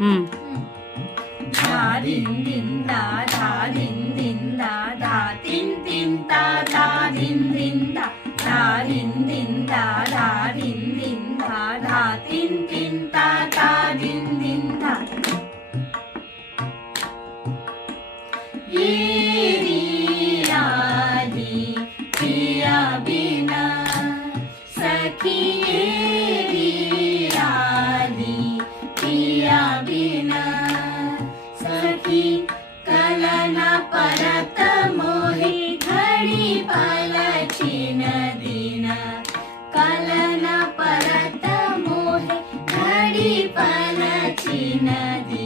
हम्म धा दिन दिन दा धा दिन दिन दा धा तिन तिन ता धा दिन दिन दा धा दिन दिन दा धा दिन दिन धा धा तिन तिन ता धा दिन दिन धा येरी आली पिया बिना सखी येरी आली पिया बिना सखी कलना परत मोहे घडी पलची नदीना कलना परत मोहे घडी पलची नदी